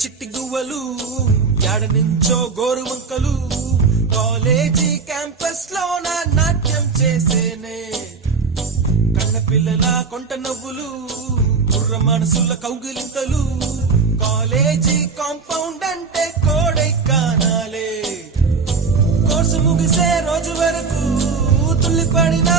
చిట్టి గువ్వలు యాడ నుంచో గోరు వంకలు కాలేజీ క్యాంపస్ లో నాట్యం చేసేనే కన్న పిల్లల కొంట నవ్వులు కుర్ర మనసుల కౌగిలింతలు కాలేజీ కాంపౌండ్ అంటే కోడై కానాలే కోర్సు ముగిసే రోజు వరకు తుల్లిపడిన